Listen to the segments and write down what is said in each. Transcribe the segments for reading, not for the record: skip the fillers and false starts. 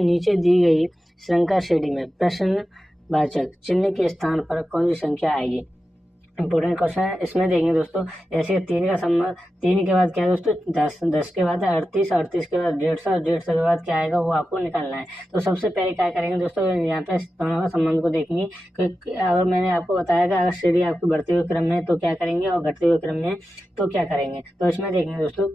नीचे दी गई श्रृंखला श्रेणी में प्रश्नवाचक चिन्ह के स्थान पर कौन सी संख्या आएगी। इंपॉर्टेंट क्वेश्चन है। इसमें देखेंगे दोस्तों, जैसे 3 का संबंध, 3 के बाद क्या है दोस्तों 10, 10 के बाद 38, 38 के बाद 150 और 150 के बाद क्या आएगा वो आपको निकालना है। तो सबसे पहले क्या करेंगे दोस्तों, यहाँ पे दोनों का संबंध को देखेंगे कि अगर मैंने आपको बताया कि अगर श्रेणी आपकी बढ़ते हुए क्रम में है तो क्या करेंगे और घटते हुए क्रम में है तो क्या करेंगे। तो इसमें देखेंगे दोस्तों,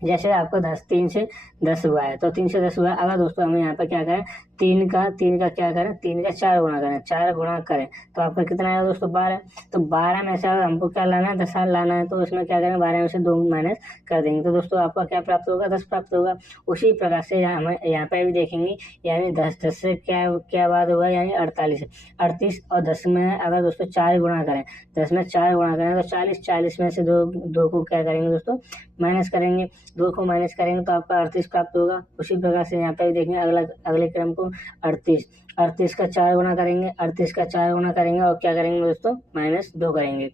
जैसे आपको 3 से 10 हुआ है तो 3 से 10 हुआ है। अगर दोस्तों हमें यहाँ पे क्या करें, 3 का क्या करें, 3 का 4 गुणा करें, 4 गुणा करें तो आपका कितना आएगा दोस्तों 12। तो 12 में से अगर हमको क्या लाना है, 10 लाना है, तो इसमें क्या करें, 12 में से 2 माइनस कर देंगे तो दोस्तों आपका क्या प्राप्त होगा, 10 प्राप्त होगा। उसी प्रकार से हमें यहाँ पे भी देखेंगे, यानी 10 से क्या बात होगा, यानी 48, 38 और 10 में अगर दोस्तों 4 गुणा करें, 10 में 4 गुणा करें तो 40, 40 में से दो को क्या करेंगे दोस्तों माइनस करेंगे, 2 को माइनस करेंगे तो आपका 38 प्राप्त होगा। उसी प्रकार से यहाँ पे भी देखेंगे अगले क्रम को 38 का 4 गुणा करेंगे, 38 का 4 गुणा करेंगे और क्या करेंगे दोस्तों माइनस 2 करेंगे,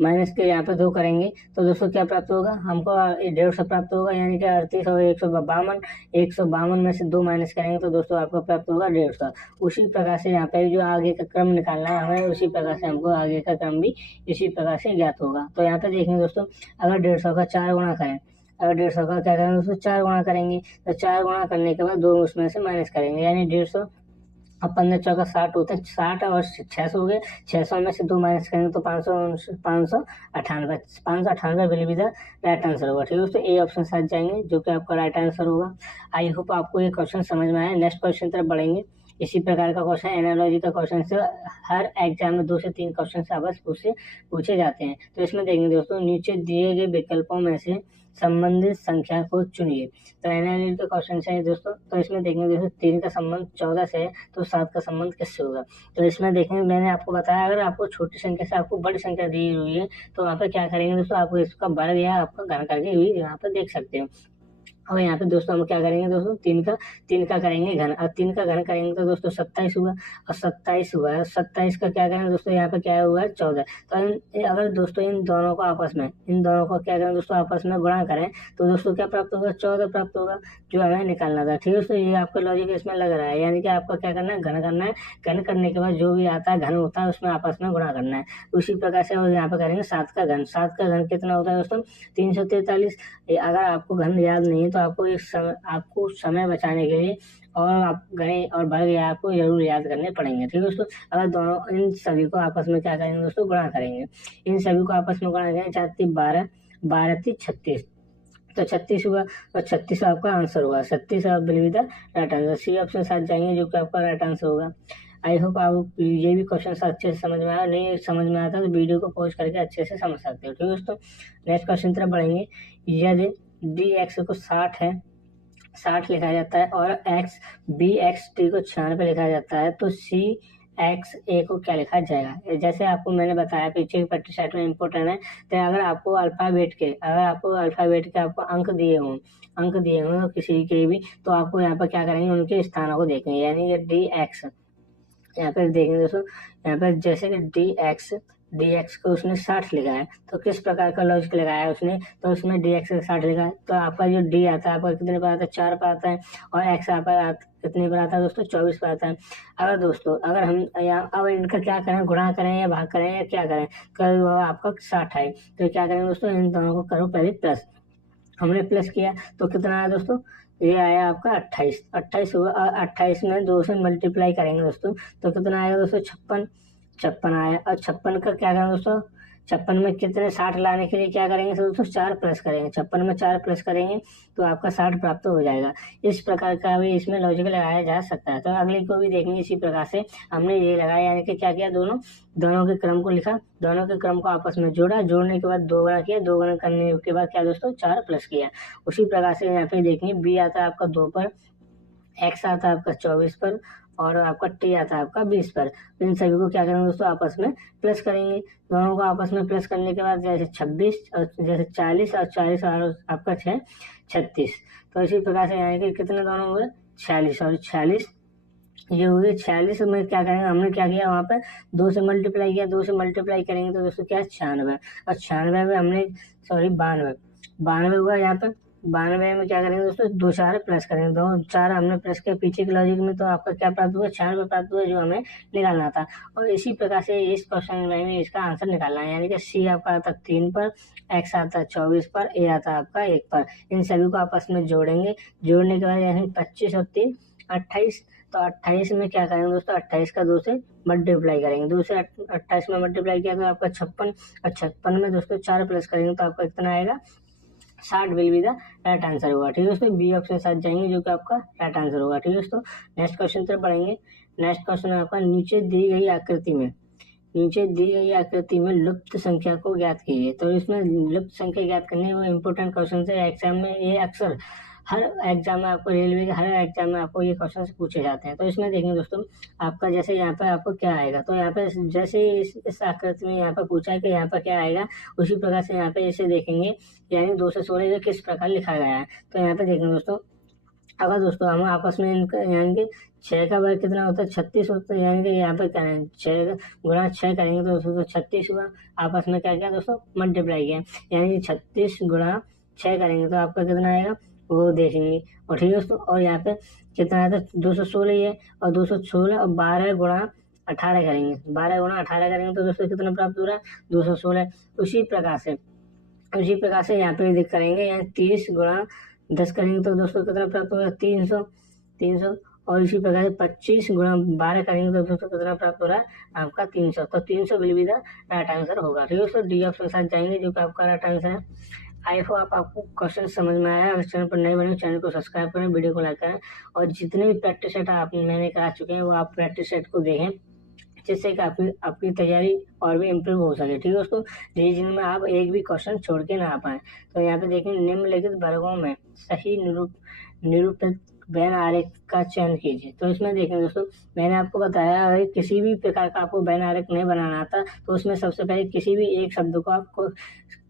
माइनस के यहाँ पे 2 करेंगे तो दोस्तों क्या प्राप्त होगा, हमको 150 प्राप्त होगा, यानी कि 38 और 152 में से 2 माइनस करेंगे तो दोस्तों आपको प्राप्त होगा 150। उसी प्रकार से यहाँ पे जो आगे का क्रम निकालना है हमें, उसी प्रकार से हमको आगे का क्रम भी इसी प्रकार से ज्ञात होगा। तो यहाँ पे देखेंगे दोस्तों, अगर 150 का 4 गुणा करें, अगर 150 का क्या करेंगे दोस्तों 4 गुणा करेंगे तो 4 गुणा करने के बाद 2 उसमें से माइनस करेंगे, यानी 150। अब 15 चौका 60 होता है, 60 और 600 हो गए, 600 में से 2 माइनस करेंगे तो 598 will be the right answer होगा। ठीक है दोस्तों, ए ऑप्शन साथ जाएंगे जो कि आपका राइट आंसर होगा। आई होप आपको ये क्वेश्चन समझ में आया। नेक्स्ट क्वेश्चन तरफ बढ़ेंगे। इसी प्रकार का क्वेश्चन, एनालॉजी का क्वेश्चन से हर एग्जाम में 2 से 3 क्वेश्चन आपस पूछे जाते हैं। तो इसमें देखेंगे दोस्तों, नीचे दिए गए विकल्पों में से संबंधित संख्या को चुनिए। तो एनालिटिक का क्वेश्चन है दोस्तों, तो इसमें देखेंगे दोस्तों 3 का संबंध 14 से है तो 7 का संबंध किससे होगा। तो इसमें देखेंगे, मैंने आपको बताया अगर आपको छोटी संख्या से आपको बड़ी संख्या दी हुई है तो वहाँ पे क्या करेंगे दोस्तों, आपको इसका वर्ग या आपका घन करके हुई यहाँ पे देख सकते हो। अब यहाँ पे दोस्तों हम क्या करेंगे दोस्तों, 3 का करेंगे घन, और 3 का घन करेंगे तो दोस्तों 27 हुआ, और 27 हुआ है, 27 का क्या करेंगे दोस्तों, यहाँ पे क्या हुआ है 14। तो अगर दोस्तों इन दोनों को क्या करें दोस्तों आपस में गुणा करें तो दोस्तों क्या प्राप्त होगा, 14 प्राप्त होगा, जो हमें निकालना था। ठीक है दोस्तों, ये आपका लॉजिक इसमें लग रहा है, यानी कि आपका क्या करना है, घन करना है, घन करने के बाद जो भी आता है घन होता है उसमें आपस में गुणा करना है। उसी प्रकार से यहाँ पे करेंगे 7 का घन, 7 का घन कितना होता है दोस्तों 343। अगर आपको घन याद नहीं है तो आपको समय बचाने के लिए और आप गए और वर्ग या आपको जरूर याद करने पड़ेंगे। ठीक है दोस्तों, अगर दोनों इन सभी को आपस में क्या करेंगे दोस्तों, गुणा करेंगे, इन सभी को आपस में गुणा करेंगे, 4 12 36, तो 36 हुआ, और 36 आपका आंसर होगा, 36 आप will be the right answer. C option साथ जाएंगे जो कि आपका राइट आंसर होगा। आई होप आप ये भी क्वेश्चन अच्छे से समझ में आया। नहीं समझ में आता तो वीडियो को पॉज करके अच्छे से समझ सकते हो। ठीक है दोस्तों, नेक्स्ट क्वेश्चन तरफ बढ़ेंगे। यदि डी एक्स को 60 है, 60 लिखा जाता है और एक्स बी एक्स टी को 96 लिखा जाता है तो सी एक्स ए को क्या लिखा जाएगा। जैसे आपको मैंने बताया पीछे की पट्टी साइड में इम्पोर्टेंट है, तो अगर आपको अल्फाबेट के आपको अंक दिए हों किसी के भी, तो आपको यहाँ पर क्या करेंगे, उनके स्थानों को देखेंगे, यानी कि डी एक्स यहाँ पे देखेंगे दोस्तों, यहाँ पे जैसे कि डी एक्स को उसने 60 लिखा है तो किस प्रकार का लॉजिक लगाया है उसने, तो उसमें डी एक्स 60 लिखा है तो आपका जो डी आता है आपका कितने पर आता है, 4 पर आता है, और एक्स कितने पर आता है दोस्तों, 24 पर आता है। अगर हम यहाँ अब इनका क्या करें, गुणा करें या भाग करें या क्या करें, कल आपका 60 है तो क्या करेंगे दोस्तों, इन दोनों को करो पहले प्लस। हमने प्लस किया तो कितना आया दोस्तों, ये आया आपका 28 हुआ, और 28 में 2 से मल्टीप्लाई करेंगे दोस्तों तो कितना आएगा दोस्तों, 56 आया। और 56 का क्या करेंगे दोस्तों, 56 में कितने 60 लाने के लिए क्या करेंगे तो दोस्तों 4 प्लस करेंगे, 56 में 4 प्लस करेंगे तो आपका 60 प्राप्त हो जाएगा। इस प्रकार का भी इसमें लॉजिक लगाया जा सकता है। तो अगले को भी देखेंगे इसी प्रकार से हमने ये लगाया, यानी कि क्या किया, दोनों के क्रम को लिखा, दोनों के क्रम को आपस में जोड़ा, जोड़ने के बाद 2 गुना किया, 2 गुना करने के बाद क्या दोस्तों 4 प्लस किया। उसी प्रकार से यहाँ पे देखेंगे बी आता है आपका 2 पर, एक्स आता है आपका 24 पर, और आपका टी आता है आपका 20 पर। इन सभी को क्या करेंगे दोस्तों आपस में प्लस करेंगे, दोनों को आपस में प्लस करने के बाद जैसे 26 और जैसे 40 और 40 और आपका 36। तो इसी प्रकार से यहाँ के कितने दोनों हुए 46, और 46 ये हुए। 46 में क्या करेंगे, हमने क्या किया वहाँ पे 2 से मल्टीप्लाई किया, 2 से मल्टीप्लाई करेंगे तो दोस्तों क्या है 96, और 96 में हमने 92 हुआ यहाँ पे, 92 में क्या करेंगे दोस्तों, 2 4 प्लस करेंगे, 2 4 हमने प्लस किया पीछे के लॉजिक में, तो आपका क्या प्राप्त हुआ, 96 प्राप्त हुआ, जो हमें निकालना था। और इसी प्रकार से इस क्वेश्चन में इसका आंसर निकालना है, यानी कि सी आपका आता 3 पर, एक्स आता 24 पर, ए आता आपका 1 पर। इन सभी को आपस में जोड़ेंगे, जोड़ने के बाद यानी 25 और 3 28, तो 28 में क्या करेंगे दोस्तों, 28 का 2 से मल्टीप्लाई करेंगे, 2 से 28 में मल्टीप्लाई किया तो आपका 56, और 56 में दोस्तों 4 प्लस करेंगे तो आपका कितना आएगा, 60 will be the right answer होगा। ठीक है दोस्तों, बी ऑप्शन साथ जाएंगे जो कि आपका राइट आंसर होगा। ठीक है दोस्तों, नेक्स्ट क्वेश्चन तरफ बढ़ेंगे। नेक्स्ट क्वेश्चन आपका, नीचे दी गई आकृति में लुप्त संख्या को ज्ञात कीजिए। तो इसमें लुप्त संख्या ज्ञात करने वो इम्पोर्टेंट क्वेश्चन है एग्जाम में, ये अक्सर हर एग्जाम में आपको, रेलवे के हर एग्जाम में आपको ये क्वेश्चन पूछे जाते हैं। तो इसमें देखेंगे दोस्तों, आपका जैसे यहाँ पे आपको क्या आएगा, तो यहाँ पे जैसे इस आकृति में यहाँ पे पूछा है कि यहाँ पर क्या आएगा, उसी प्रकार से यहाँ पे इसे देखेंगे, यानी 2 से 16 किस प्रकार लिखा गया है। तो यहाँ पे देखेंगे दोस्तों, अगर दोस्तों हम आपस में इनका यानी कि 6 का वर्ग कितना होता है, 36 होता है, यानी कि यहाँ पे क्या है, 6 गुणा 6 करेंगे तो दोस्तों 36 हुआ, आपस में क्या किया दोस्तों, मल्टीप्लाई किया, यानी 36 गुणा 6 करेंगे तो आपका कितना आएगा वो देखेंगे। और ठीक है दोस्तों, और यहाँ पे कितना आता है, 216 है, और 216 और 12 गुणा 18 करेंगे, 12 गुणा 18 करेंगे तो दोस्तों कितना प्राप्त हो रहा है, 216। उसी प्रकार से यहाँ पे भी करेंगे, यानी 30 गुणा 10 करेंगे तो दोस्तों कितना प्राप्त होगा, 300। और इसी प्रकार से 25 गुणा 12 करेंगे तो दोस्तों कितना प्राप्त हो रहा है आपका 300। तो 300 will be the right answer होगा। ठीक है दोस्तों, डी ऑप्शन साथ जाएंगे जो कि आपका राइट आंसर है। आई होप आपको क्वेश्चन समझ में आया। अगर चैनल पर नए बने चैनल को सब्सक्राइब करें, वीडियो को लाइक करें, और जितने भी प्रैक्टिस सेट मैंने करा चुके हैं वो आप प्रैक्टिस सेट को देखें, जिससे कि आपकी तैयारी और भी इम्प्रूव हो सके। ठीक है दोस्तों, जिनमें आप एक भी क्वेश्चन छोड़ के ना आ पाए। तो यहाँ पे देखें, निम्नलिखित वर्गों में सही निरूपित बैन आरेख का चयन कीजिए। तो इसमें देखें दोस्तों, मैंने आपको बताया अगर किसी भी प्रकार का आपको बैन आरेख नहीं बनाना आता तो उसमें सबसे पहले किसी भी एक शब्द को आपको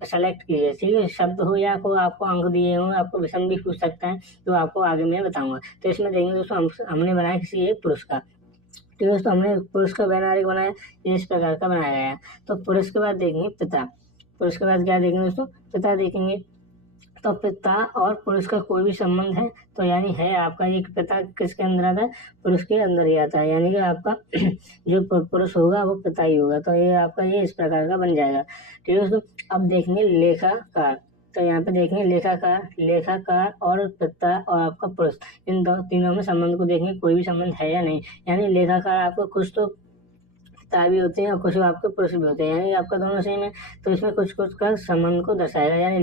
सेलेक्ट कीजिए। ठीक है, शब्द हो या को आपको अंक दिए हों, आपको विषम भी पूछ सकता है, तो आपको आगे मैं बताऊंगा। तो इसमें देखेंगे दोस्तों, हमने बनाया किसी एक पुरुष का। ठीक है दोस्तों, हमने पुरुष का बैन आरेख बनाया, इस प्रकार का बनाया गया। तो पुरुष के बाद देखेंगे पिता, पुरुष के बाद क्या देखेंगे दोस्तों, पिता देखेंगे। तो पिता और पुरुष का कोई भी संबंध है तो यानी है आपका एक पिता किसके अंदर आता है, पुरुष के अंदर ही आता है, यानी कि आपका जो पुरुष होगा वो पिता ही होगा। तो ये आपका ये इस प्रकार का बन जाएगा। ठीक है दोस्तों, अब देखेंगे लेखाकार। तो यहाँ पे देखेंगे लेखाकार और पिता और आपका पुरुष, इन तीनों में संबंध को देखेंगे कोई भी संबंध है या नहीं। यानी लेखाकार आपको कुछ तो पिता भी होते हैं और कुछ आपके पुरुष भी होते हैं, यानी आपका दोनों सेम है, तो इसमें कुछ का संबंध को दर्शाएगा। यानी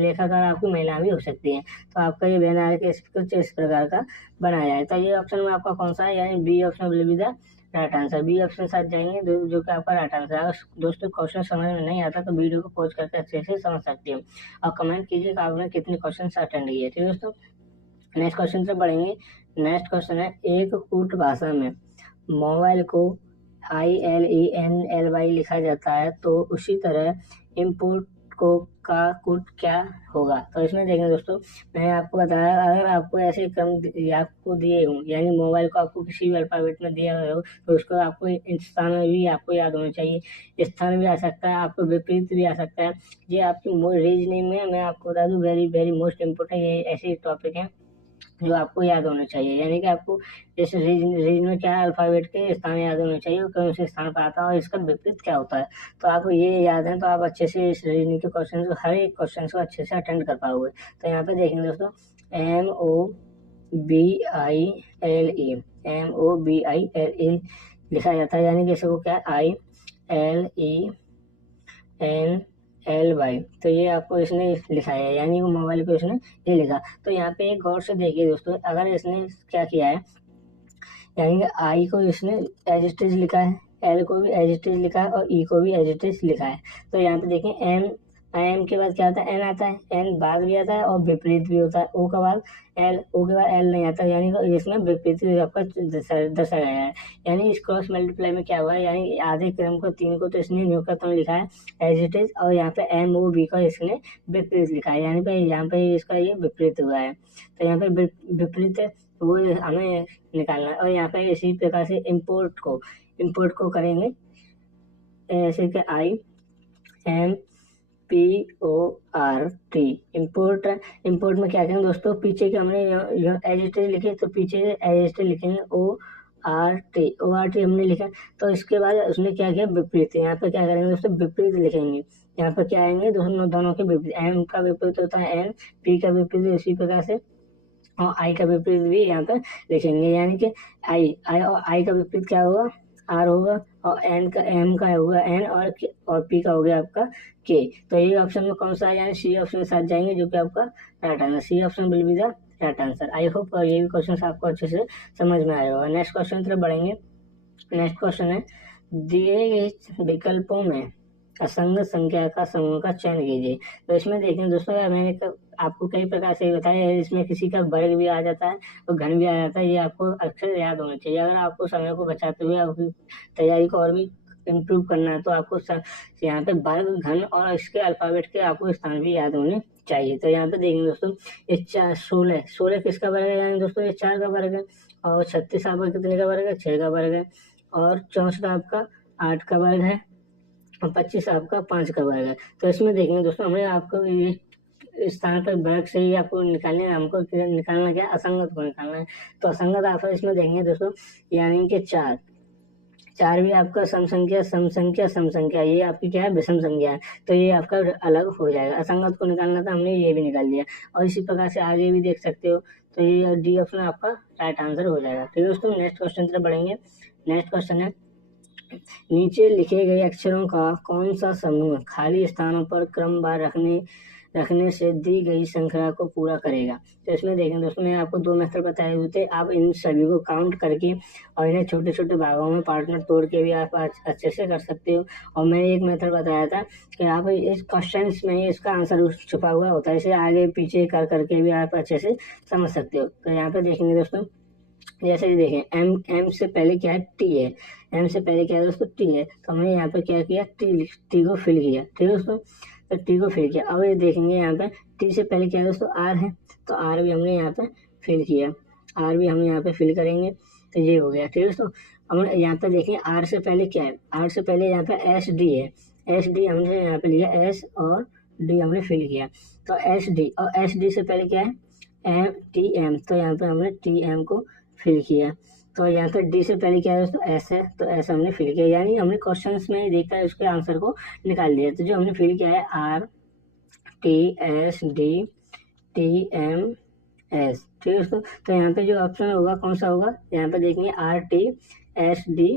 लेखाकार आपकी महिला भी हो सकती है। तो आपका ये बैन आरेख कुछ इस प्रकार का बनाया है। तो ये ऑप्शन में आपका कौन सा है, यानी B option will be the right answer. B option साथ जाएंगे जो कि आपका राइट आंसर है। अगर दोस्तों क्वेश्चन समझ में नहीं आता तो वीडियो को पॉज करके अच्छे से समझ सकते हैं, और कमेंट कीजिए कि आपने कितने क्वेश्चन अटेंड किए। ठीक है दोस्तों, नेक्स्ट क्वेश्चन से बढ़ेंगे। नेक्स्ट क्वेश्चन है, एक कूट भाषा में मोबाइल को ILENLY लिखा जाता है, तो उसी तरह इनपुट को का कूट क्या होगा। तो इसमें देखें दोस्तों, मैंने आपको बताया अगर आपको ऐसे क्रम आपको दिए हों, यानी मोबाइल को आपको किसी भी अल्फाबेट में दिया हो तो उसको आपको स्थान में भी आपको याद होना चाहिए। स्थान भी आ सकता है, आपको विपरीत भी आ सकता है। ये आपकी रीजनिंग में मैं आपको बता दूँ वेरी वेरी मोस्ट इम्पोर्टेंट ये ऐसे टॉपिक हैं जो आपको याद होने चाहिए। यानी कि आपको जैसे रीजन में क्या है, अल्फाबेट के स्थान याद होने चाहिए, कौन से स्थान पर आता है और इसका विपरीत क्या होता है। तो आपको ये याद है तो आप अच्छे से इस रीजनिंग के क्वेश्चन को, हर एक क्वेश्चन को अच्छे से अटेंड कर पाओगे। तो यहाँ पे देखेंगे दोस्तों, MOBILE लिखा जाता है, यानी कि इसको क्या ILENLY। तो ये आपको इसने लिखा है, यानी वो मोबाइल को इसने ये लिखा। तो यहाँ पे एक गौर से देखिए दोस्तों, अगर इसने क्या किया है, यानी कि आई को इसने एज इट इज लिखा है, एल को भी एज इट इज लिखा है, और ई को भी एज इट इज लिखा है। तो यहाँ पे देखें, एम के बाद क्या आता है, एन आता है, एन बाद भी आता है और विपरीत भी होता है। ओ के बाद एल, ओ के बाद एल नहीं आता, यानी तो इसमें विपरीत आपका दर्शाया गया है। यानी इस क्रॉस मल्टीप्लाई में क्या हुआ है, यानी आधे क्रम को 3 को तो इसने न्यूनतम लिखा है एज इट इज, और यहाँ पे MOB का इसने विपरीत लिखा है, यानी पे यहाँ पे इसका ये विपरीत हुआ है। तो यहाँ पे विपरीत है वो हमें निकालना है। और यहाँ पे इसी प्रकार से इम्पोर्ट को करेंगे ऐसे कि IMPORT PORT इम्पोर्ट। इम्पोर्ट में क्या करेंगे दोस्तों, पीछे के हमने एज इट इज लिखे तो पीछे एज इट इज लिखेंगे ORT हमने लिखा। तो इसके बाद उसने क्या किया, विपरीत। यहाँ पे क्या करेंगे दोस्तों, विपरीत लिखेंगे। यहाँ पे क्या आएंगे, दोनों के विपरीत। M का विपरीत होता है N, P का विपरीत इसी प्रकार से, और I का विपरीत भी यहाँ पे लिखेंगे। यानी कि I का विपरीत क्या होगा, R होगा, और M का होगा N, और P का हो गया आपका K। तो ये ऑप्शन में कौन सा है, यानी सी ऑप्शन के साथ जाएंगे, जो कि आपका right answer, C option will be the right answer. I hope ये भी क्वेश्चन आपको अच्छे से समझ में आया होगा। नेक्स्ट क्वेश्चन की तरफ बढ़ेंगे। नेक्स्ट क्वेश्चन है, दिए गए विकल्पों में असंगत संख्या का समूह का चयन कीजिए। तो इसमें देखें दोस्तों, मैंने आपको कई प्रकार से बताया है, इसमें किसी का वर्ग भी आ जाता है और घन भी आ जाता है। ये आपको अक्सर याद होना चाहिए। अगर आपको समय को बचाते हुए आपकी तैयारी को और भी इम्प्रूव करना है, तो आपको यहाँ पे वर्ग, घन और इसके अल्फाबेट के आपको स्थान भी याद होने चाहिए। तो यहाँ पे देखेंगे दोस्तों, ये 16 किसका वर्ग है, यानी दोस्तों ये 4 का वर्ग है, और 36 आपका कितने का वर्ग है, 6 का वर्ग है, और 64 आपका 8 का वर्ग है, और 25 आपका 5 का वर्ग है। तो इसमें देखेंगे दोस्तों, हमें आपको ये स्थान पर वर्ग से ही आपको निकालने, हमको निकालना क्या, असंगत को निकालना है। तो असंगत आप इसमें देखेंगे दोस्तों, यानी कि 4 भी आपका सम संख्या, ये आपकी क्या है, विषम संख्या है। तो ये आपका अलग हो जाएगा। असंगत को निकालना था, हमने ये भी निकाल लिया। और इसी प्रकार से आगे भी देख सकते हो। तो ये डी ऑप्शन आपका राइट आंसर हो जाएगा। ठीक है दोस्तों, नेक्स्ट क्वेश्चन तरफ बढ़ेंगे। नेक्स्ट क्वेश्चन है, नीचे लिखे गए अक्षरों का कौन सा समूह खाली स्थानों पर क्रमवार रखने से दी गई श्रृंखला को पूरा करेगा। तो इसमें देखें दोस्तों, मैंने आपको 2 मेथड बताए हुए थे। आप इन सभी को काउंट करके और इन्हें छोटे छोटे भागों में पार्ट में तोड़ के भी आप अच्छे से कर सकते हो। और मैंने एक मेथड बताया था कि आप इस क्वेश्चन में इसका आंसर छुपा हुआ होता है, इसे आगे पीछे कर करके भी आप अच्छे से समझ सकते हो। तो यहाँ पे देखेंगे दोस्तों, जैसे कि देखें, एम से पहले क्या है, टी है। एम से पहले क्या है दोस्तों, टी है। तो हमने यहाँ पे क्या किया, टी को फिल किया। ठीक है दोस्तों, तो टी को फिल किया। अब ये देखेंगे यहाँ पे टी से पहले क्या है दोस्तों, आर है। तो आर भी हमने यहाँ पे फिल किया, आर भी हम यहाँ पे फिल करेंगे। तो ये हो गया। ठीक है दोस्तों, अब यहाँ पे देखें, आर से पहले क्या है, आर से पहले यहाँ पे एस डी है। एस डी हमने यहाँ पे लिया, एस और डी हमने फिल किया। तो एस डी, और एस डी से पहले क्या है, एम टी एम। तो यहाँ पे हमने टी एम को फिल किया। तो यहाँ पे डी से पहले क्या है दोस्तों, एस है। तो एस हमने फिल किया, यानी हमने क्वेश्चंस में ही देखकर उसके आंसर को निकाल दिया। तो जो हमने फिल किया है, R T S D T M S. ठीक है दोस्तों, तो यहाँ पे जो ऑप्शन होगा कौन सा होगा, यहाँ पे देखेंगे आर टी एस डी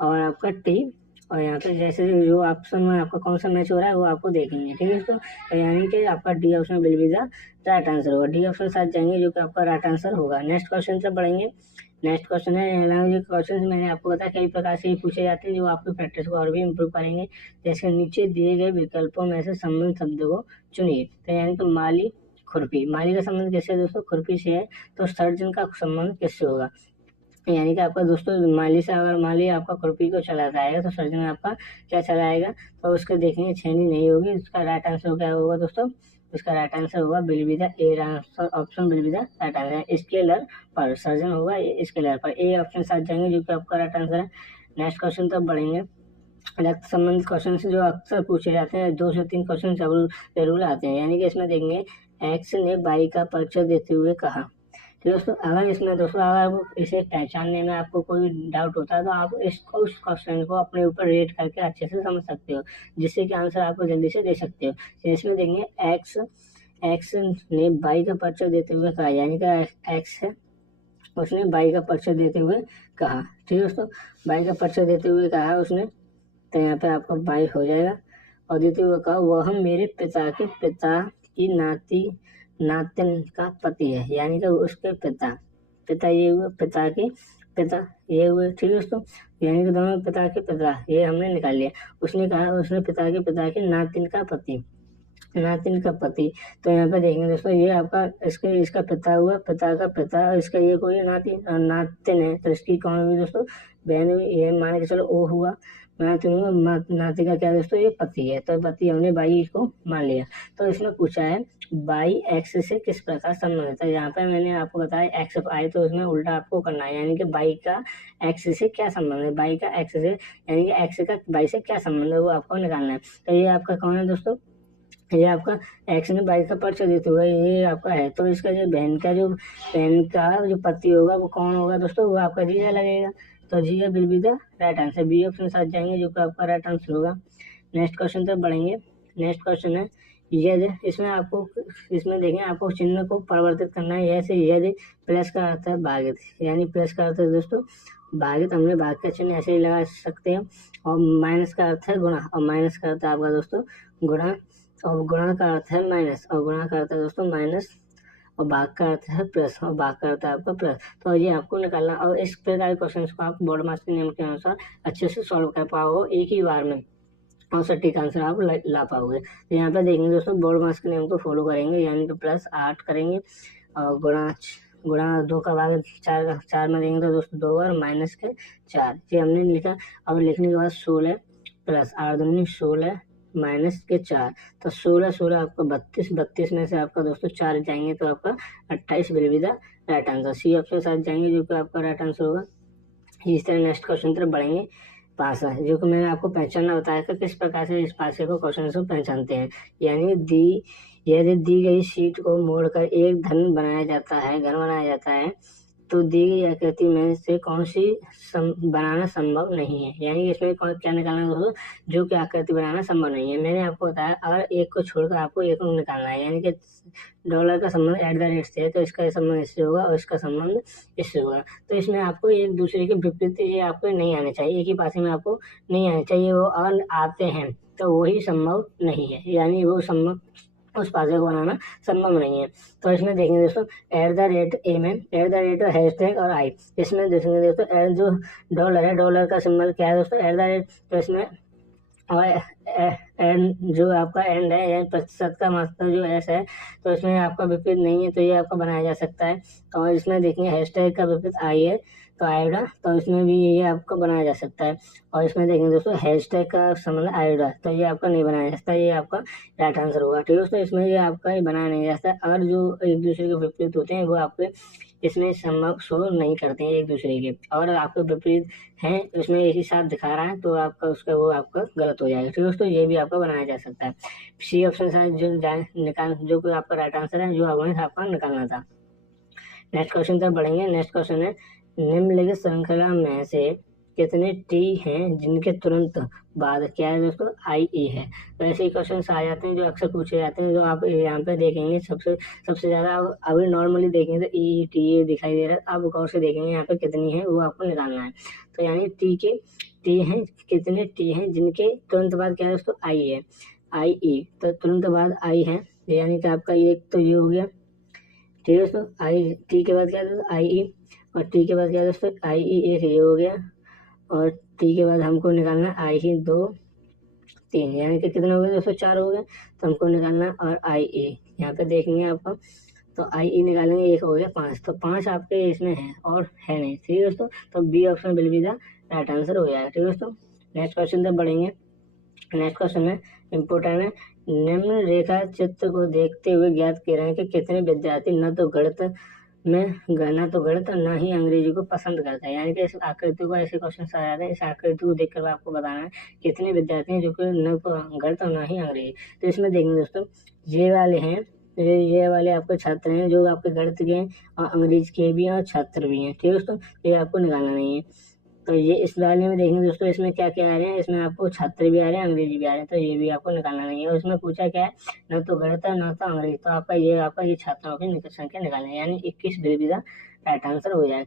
और आपका टी, और यहाँ पे जैसे जो ऑप्शन में आपका कौन सा मैच हो रहा है वो आपको देखेंगे। ठीक है दोस्तों, तो यानी कि आपका D option will be the right answer होगा। डी ऑप्शन साथ जाएंगे, जो कि आपका राइट आंसर होगा। नेक्स्ट क्वेश्चन से बढ़ेंगे। नेक्स्ट क्वेश्चन है, ये क्वेश्चन मैंने आपको बताया कई प्रकार से पूछे जाते हैं, जो आपकी प्रैक्टिस को और भी इम्प्रूव करेंगे। जैसे नीचे दिए गए विकल्पों में से संबंध शब्द को चुनिए। तो यानी कि माली, खुरपी। माली का संबंध किससे है दोस्तों, खुरपी से है। तो सर्जन का संबंध किससे होगा, यानी कि आपका दोस्तों माली से, अगर माली आपका खुरपी को चलाता है तो सर्जन आपका क्या चलाएगा, तो उसके देखेंगे छेनी नहीं होगी। इसका राइट आंसर क्या होगा दोस्तों, इसका राइट आंसर होगा will be the A answer, option will be the right answer. Scalar पर सर्जन होगा स्केलर पर, ए ऑप्शन साथ जाएंगे, जो कि आपका राइट आंसर है। नेक्स्ट क्वेश्चन तब बढ़ेंगे। रक्त संबंधित क्वेश्चन जो अक्सर पूछे जाते हैं, 2 से 3 क्वेश्चन जरूर आते हैं। यानी कि इसमें देखेंगे, एक्स ने वाई का परिचय देते हुए कहा। तो दोस्तों, अगर इसमें दोस्तों अगर इसे पहचानने में आपको कोई डाउट होता है, तो आप इसको, उस क्वेश्चन को अपने ऊपर रेट करके अच्छे से समझ सकते हो, जिससे कि आंसर आपको जल्दी से दे सकते हो। तो इसमें देखेंगे, एक्स ने वाई का परिचय देते हुए कहा, यानी कि एक्स है, उसने वाई का परिचय देते हुए कहा। ठीक है दोस्तों, वाई का परिचय देते हुए कहा उसने, तो यहाँ पे आपका वाई हो जाएगा। और देते हुए कहा, वह मेरे पिता के पिता की नातिन का पति है, यानी कि उसके पिता ये हुए, पिता के पिता ये हुए। ठीक है दोस्तों, यानी कि दोनों पिता के पिता, ये हमने निकाल लिया। उसने कहा, उसने पिता के पिता के नातिन का पति। तो यहाँ पे देखेंगे दोस्तों, ये आपका इसका पिता हुआ, पिता का पिता, और इसका ये कोई नातिन है। तो इसकी कौन हुई दोस्तों, बहन हुई। ये मान के चलो ओ हुआ, नाती का क्या दोस्तों, ये पति है। तो पति हमने बाई को मान लिया। तो इसमें पूछा है, बाई एक्स से किस प्रकार संबंधित है। यहाँ पे मैंने आपको बताया एक्स आए, तो उसमें उल्टा आपको करना है, यानी कि बाई का एक्स से क्या संबंध है, बाई का एक्स से, यानी कि एक्स का बाई से क्या संबंध है, वो आपको निकालना है। तो ये आपका कौन है दोस्तों, ये आपका एक्स ने 22 का पर्चा देते हुए ये आपका है, तो इसका जो बहन का जो पति होगा वो कौन होगा दोस्तों, वो आपका जीजा लगेगा। तो जीजा will be the right answer, B option साथ जाएंगे जो कि आपका राइट आंसर होगा। नेक्स्ट क्वेश्चन तक बढ़ेंगे। नेक्स्ट क्वेश्चन है यदि, इसमें देखें आपको चिन्ह को परिवर्तित करना है। जैसे यदि प्लस का अर्थ है भागित, यानी प्लस का अर्थ है दोस्तों भागित, हमने भाग का चिन्ह ऐसे ही लगा सकते हैं। और माइनस का अर्थ है गुणा, और माइनस का अर्थ है आपका दोस्तों गुणा, और गुणा का अर्थ है माइनस, और गुणा का अर्थ है दोस्तों माइनस, और भाग का अर्थ है प्लस, और भाग का अर्थ है आपका प्लस। तो ये आपको निकालना, और इस प्रकार के क्वेश्चन को आप बोर्ड मार्क्स के नियम के अनुसार अच्छे से सॉल्व कर पाओगे एक ही बार में, और सटीक आंसर आप ला पाओगे। तो यहाँ पे देखेंगे दोस्तों बोर्ड मार्क्स के नियम को फॉलो करेंगे, यानी कि प्लस 8 करेंगे, और गुणा 2 का भाग 4 में देंगे तो दोस्तों 2 और माइनस के 4, ये हमने लिखा। अब लिखने के बाद 16 प्लस 8 दूनी 16 माइनस के 4, तो 16 आपका 32 में से आपका दोस्तों 4 जाएंगे तो आपका 28 will be the right answer, C option साथ जाएंगे जो कि आपका राइट आंसर होगा। इस तरह नेक्स्ट क्वेश्चन तरफ बढ़ेंगे। पासा, जो कि मैंने आपको पहचानना बताया था किस प्रकार से इस पासे को क्वेश्चन को पहचानते हैं। यानी यदि दी गई शीट को मोड़कर एक घन बनाया जाता है तो दी गई आकृति में से कौन सी बनाना संभव नहीं है। यानी इसमें क्या निकालना है दोस्तों, जो कि आकृति बनाना संभव नहीं है। मैंने आपको बताया अगर एक को छोड़कर आपको एक को निकालना है, यानी कि डॉलर का संबंध एट द रेट से है तो इसका संबंध इससे होगा और इसका संबंध इससे होगा। तो इसमें आपको एक दूसरे के विपरीत ये आपको नहीं आने चाहिए, एक ही पासे में आपको नहीं आने चाहिए। वो अगर आते हैं तो वही संभव नहीं है, यानी वो संभव उस पासे को बनाना संभव नहीं है। तो इसमें देखेंगे दोस्तों एट द रेट ए में एट द रेट हैशटैग और आई, इसमें देखेंगे दोस्तों एट जो डॉलर है, डॉलर का सिंबल क्या है दोस्तों एट द रेट, तो इसमें और एंड जो आपका एंड है यानी प्रतिशत का मात्रा जो एस है तो इसमें आपका विपरीत नहीं है, तो ये आपका बनाया जा सकता है। और इसमें देखिए हैशटैग का विपरीत आई है तो आएगा, तो इसमें भी ये आपका बनाया जा सकता है। और इसमें देखेंगे दोस्तों हैशटैग का संबंध आएगा तो ये आपका नहीं बनाया जा सकता, ये आपका राइट आंसर होगा। ठीक है दोस्तों, इसमें ये आपका ये बनाया नहीं जा सकता। और जो एक दूसरे के विपरीत होते हैं वो आपके इसमें संभव शो नहीं करते हैं एक दूसरे के, और आपके विपरीत हैं उसमें एक ही साथ दिखा रहा है तो आपका उसका वो आपका गलत हो जाएगा। ठीक है दोस्तों, ये भी आपका बनाया जा सकता है। सी ऑप्शन से जो कि आपका राइट आंसर है, जो आपका निकालना था। नेक्स्ट क्वेश्चन तक बढ़ेंगे। नेक्स्ट क्वेश्चन है निम्नलिखित श्रृंखला में से कितने टी हैं जिनके तुरंत बाद क्या है दोस्तों आई ई है। तो ऐसे ही क्वेश्चन आ जाते हैं जो अक्सर पूछे जाते हैं, जो आप यहाँ पे देखेंगे सबसे ज़्यादा अभी नॉर्मली देखेंगे तो ई टी ए दिखाई दे रहा है। अब गौर से देखेंगे यहाँ पे कितनी है वो आपको निकालना है। तो यानी टी हैं कितने टी हैं जिनके तुरंत बाद क्या है दोस्तों आई है, आई ई, तो तुरंत बाद आई है, यानी कि आपका ये तो ये हो गया। ठीक है दोस्तों, आई टी के बाद क्या है दोस्तों आई ई, और टी के बाद क्या है दोस्तों आई ई एक ये हो गया, और टी के बाद हमको निकालना आई ही 2 3, यानी कि कितने हो गए दोस्तों 4 हो गए, तो हमको निकालना और आई ई यहाँ पे देखेंगे आपको, तो आई ई निकालेंगे एक हो गया 5, तो 5 आपके इसमें है और है नहीं। ठीक है दोस्तों, तो B option will be the right answer हो जाएगा। ठीक है दोस्तों, नेक्स्ट क्वेश्चन तक बढ़ेंगे। नेक्स्ट क्वेश्चन है इम्पोर्टेंट है, निम्न रेखा चित्र को देखते हुए ज्ञात करें कि कितने विद्यार्थी न तो गणित न ही अंग्रेजी को पसंद करता है। यानी कि इस आकृति को ऐसे क्वेश्चन आ जाते हैं, इस आकृति को देखकर आपको बताना है कितने विद्यार्थी हैं जो कि न तो गणित और न ही अंग्रेजी। तो इसमें देखेंगे दोस्तों ये वाले हैं, ये वाले आपके छात्र हैं जो आपके गणित के हैं और अंग्रेजी के भी हैं और छात्र भी हैं। ठीक है दोस्तों, ये आपको निकालना नहीं है। तो ये इस वाले में देखेंगे दोस्तों इसमें क्या क्या आ रहे हैं, इसमें आपको छात्र भी आ रहे हैं अंग्रेजी भी आ रहे हैं, तो ये भी आपको निकालना नहीं है। और इसमें पूछा क्या है न तो गणित है न तो अंग्रेजी, तो आपका ये छात्रों की संख्या निकालना है, यानी 21 will be the right answer हो जाएगा।